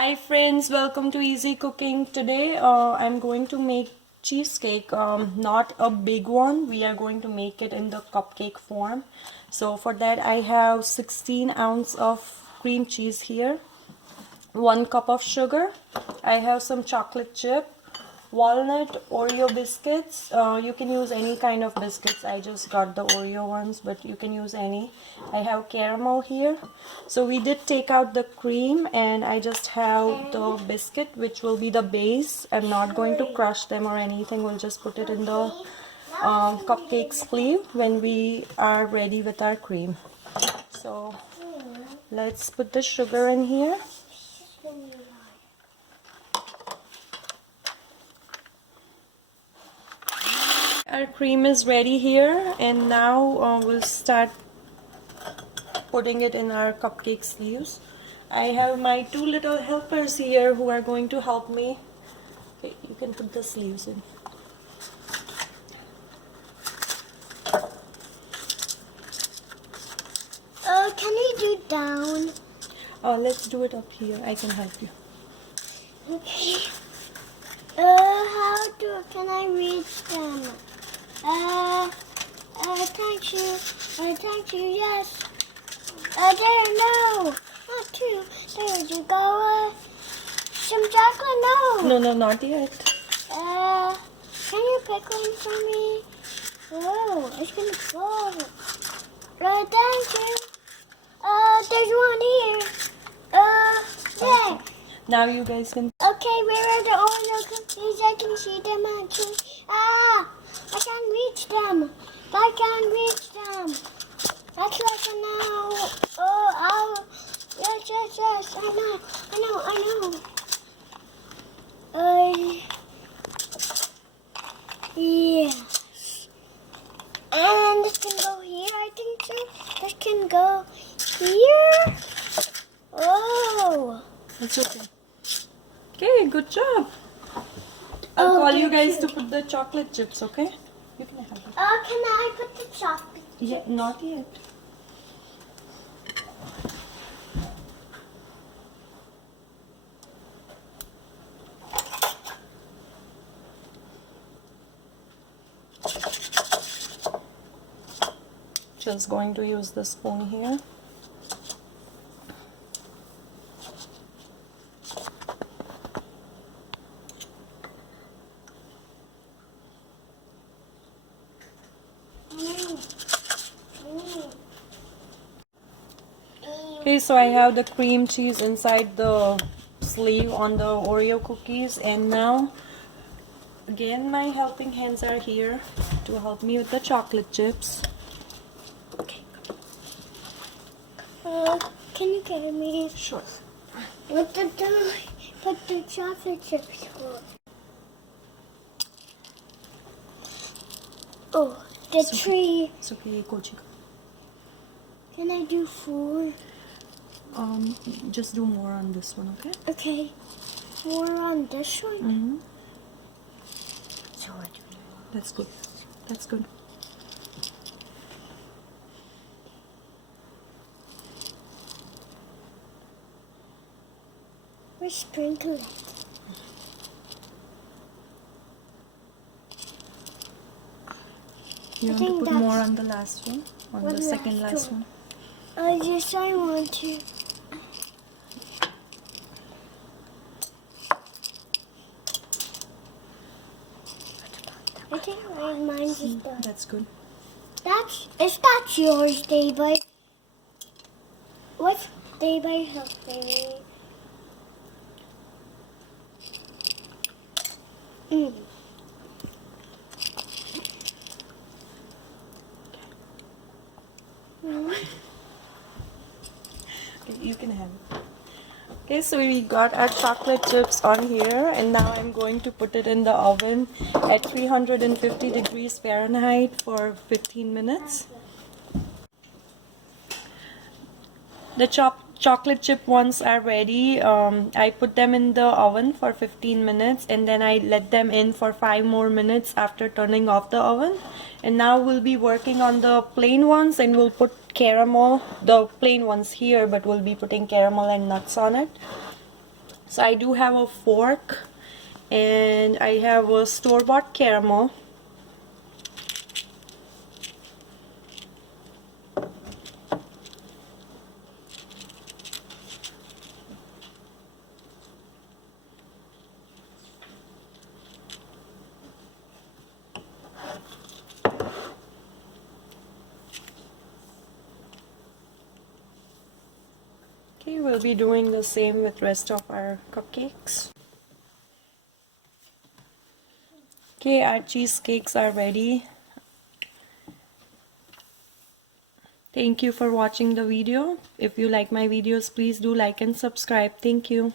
Hi friends, welcome to Easy Cooking. Today I'm going to make cheesecake, not a big one. We are going to make it in the cupcake form. So for that I have 16 ounce of cream cheese here, 1 cup of sugar. I have some chocolate chip, walnut, Oreo biscuits. You can use any kind of biscuits. I just got the Oreo ones, but you can use any. I have caramel here. So we did take out the cream and I just have the biscuit, which will be the base. I'm not going to crush them or anything. We'll just put it in the cupcake sleeve when we are ready with our cream. So let's put the sugar in here. Our cream is ready here, and now we'll start putting it in our cupcake sleeves. I have my 2 little helpers here who are going to help me. Okay, you can put the sleeves in. Can you do down? Let's do it up here. I can help you. Okay. Can I reach them? Thank you. Thank you, yes. There, no. Not two. There you go. Some chocolate, no. No, not yet. Can you pick one for me? Oh, it's gonna fall. Thank you. There's one here. There. Now you guys can. Okay, where are the Oreo cookies? I can see them actually. I can't reach them. I can't reach them. That's like a now. Oh, yes. I know. Yes. And this can go here, I think so. This can go here. Oh. It's okay. Okay, good job. I'll call you guys to put the chocolate chips, okay? You can have it. Can I put the chocolate? Yeah, not yet. Just going to use the spoon here. Okay, so I have the cream cheese inside the sleeve on the Oreo cookies, and now again my helping hands are here to help me with the chocolate chips. Okay. Can you get me? Sure. What the put the chocolate chips for? Oh, the tree. It's okay, Kochi. Can I do 4? Just do more on this one, okay? Okay. 4 on this one? Mm-hmm. So I do. That's good. That's good. We sprinkle it. You want to put more on the last one? On the second last one? Yes, I want to. I think mine's is done. That's good. That's yours, David. What's David helping me? Okay, you can have it. Okay, so we got our chocolate chips on here, and now I'm going to put it in the oven at 350 degrees Fahrenheit for 15 minutes. The chocolate chip ones are ready. I put them in the oven for 15 minutes and then I let them in for 5 more minutes after turning off the oven. And now we'll be working on the plain ones, and we'll put caramel, the plain ones here, but we'll be putting caramel and nuts on it. So I do have a fork and I have a store-bought caramel. Okay, we'll be doing the same with rest of our cupcakes. Okay, our cheesecakes are ready. Thank you for watching the video. If you like my videos, please do like and subscribe. Thank you.